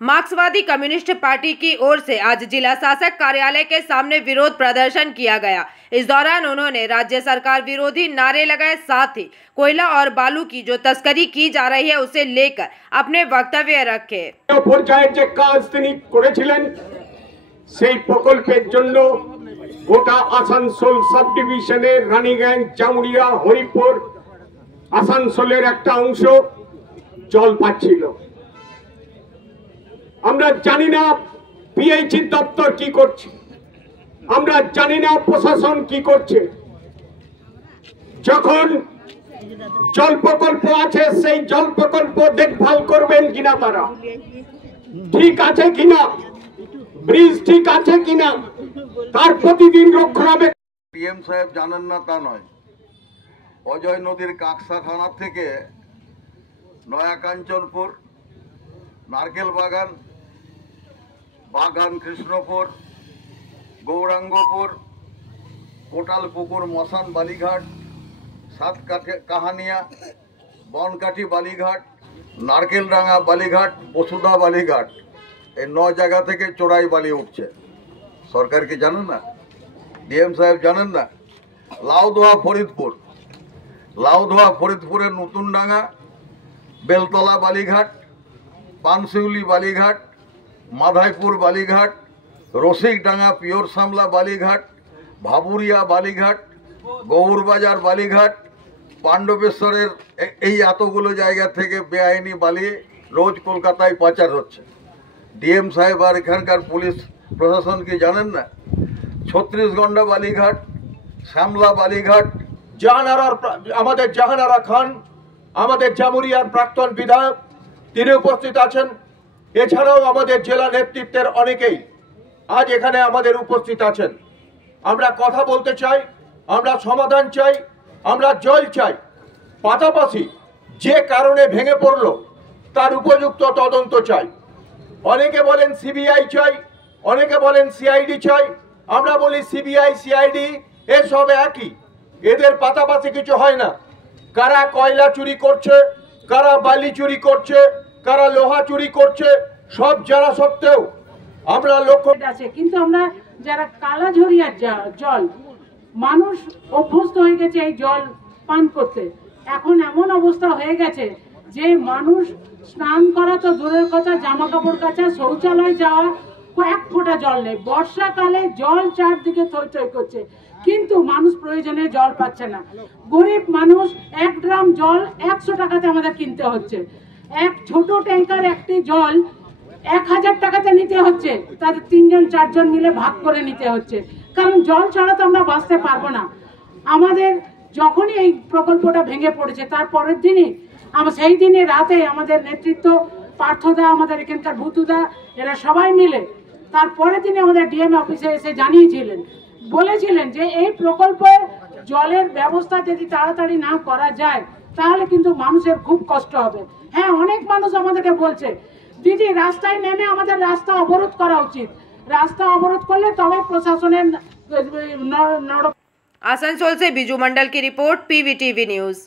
मार्क्सवादी communist party की ओर से आज जिला शासक कार्यालय के सामने विरोध प्रदर्शन किया गया। इस दौरान उन्होंने राज्य सरकार विरोधी नारे लगाए, साथ ही कोयला और बालू की जो तस्करी की जा रही है उसे लेकर अपने वक्तव्य रखे। গোটা আসানসোল সাব ডিভিশনের রানীগঞ্জ, জামুরিয়া, হরিপুর, আসানসোলের একটা অংশ জল পাচ্ছিল। আমরা জানি না পিএইচই দপ্তর কি করছে, আমরা জানি না প্রশাসন কি করছে। যখন জল প্রকল্প আছে সেই জল প্রকল্প দেখভাল করবেন কিনা, তারা ঠিক আছে কিনা, ব্রিজ ঠিক আছে কিনা, তার প্রতিদিন রক্ষণাবেক্ষণ ডিএম সাহেব জানেন না তা নয়। অজয় নদীর কাকসা থানা থেকে নয়া কাঞ্চনপুর, নারকেল বাগান, বাগান কৃষ্ণপুর, গৌরাঙ্গপুর, কোটালপুকুর, মশান বালিঘাট, কাহানিয়া, বনকাঠি বালিঘাট, নারকেলডাঙ্গা বালিঘাট, বসুধা বালিঘাট, এই 9 জায়গা থেকে চোরাই বালি উঠছে। সরকার কি জানেন না? ডিএম সাহেব জানেন না? লাউদোয়া ফরিদপুরের নতুনডাঙ্গা, বেলতলা বালিঘাট, পানশিউলি বালিঘাট, মাধাইপুর বালিঘাট, রসিকডাঙ্গা পিওর সামলা বালিঘাট, ভাবুরিয়া বালিঘাট, গৌরবাজার বালিঘাট, পাণ্ডবেশ্বরের এই এতগুলো জায়গা থেকে বেআইনি বালি রোজ কলকাতায় পাচার হচ্ছে। ডিএম সাহেব আর এখানকার পুলিশ প্রশাসন কি জানেন না? 36 গন্ডা বালিঘাট, শ্যামলা বালিঘাট, আমাদের জাহানারা খান, আমাদের জামুরিয়ার প্রাক্তন বিধায়ক, তিনি উপস্থিত আছেন। এছাড়াও আমাদের জেলা নেতৃত্বের অনেকেই আজ এখানে আমাদের উপস্থিত আছেন। আমরা কথা বলতে চাই, আমরা সমাধান চাই, আমরা জল চাই। পাশাপাশি যে কারণে ভেঙে পড়লো তার উপযুক্ত তদন্ত চাই। অনেকে বলেন সিবিআই চাই, অনেকে বলেন সিআইডি চাই। আমরা বলি সিবিআই সিআইডি এসব একই, এদের পাশাপাশি কিছু হয় না। কারা কয়লা চুরি করছে, কারা বালি চুরি করছে, কারা লোহা চুরি করছে, সব জানা সত্ত্বেও আমরা লক্ষ্য আছে। কিন্তু আমরা যারা কালাঝরিয়ার জল, মানুষ অভ্যস্ত হয়ে গেছে এই জল পান করতে। এখন এমন অবস্থা হয়ে গেছে যে মানুষ স্নান করা তো দূরের কথা, জামা কাপড় কাচা, শৌচালয় যাওয়া, এক ফোঁটা জল নেই। বর্ষাকালে জল চারদিকে থই থই করছে, কিন্তু মানুষ প্রয়োজনে জল পাচ্ছে না। গরিব মানুষ 1 ড্রাম জল 100 টাকাতে আমাদের কিনতে হচ্ছে। এক ছোট ট্যাঙ্কার একটি জল 1000 টাকাতে নিতে হচ্ছে, তাদের 3জন 4জন মিলে ভাগ করে নিতে হচ্ছে। কারণ জল ছাড়া তো আমরা বাঁচতে পারবো না। আমাদের যখনই এই প্রকল্পটা ভেঙে পড়েছে তার পরের দিনই, সেই দিনে রাতে আমাদের নেতৃত্ব, পার্থদা, আমাদের এখানকার ভূতুদা, এরা সবাই মিলে তারপরের দিনে আমাদের ডিএম অফিসে এসে জানিয়েছিলেন, বলেছিলেন যে এই প্রকল্পের জলের ব্যবস্থা যদি তাড়াতাড়ি না করা যায় তাহলে কিন্তু মানুষের খুব কষ্ট হবে। হ্যাঁ, অনেক মানুষ আমাদেরকে বলছে, দিদি রাস্তায় নেমে আমাদের রাস্তা অবরোধ করা উচিত। রাস্তা অবরোধ করলে তবে প্রশাসনের आसनसोल से बिजू मंडल की रिपोर्ट, पीवीटीवी न्यूज।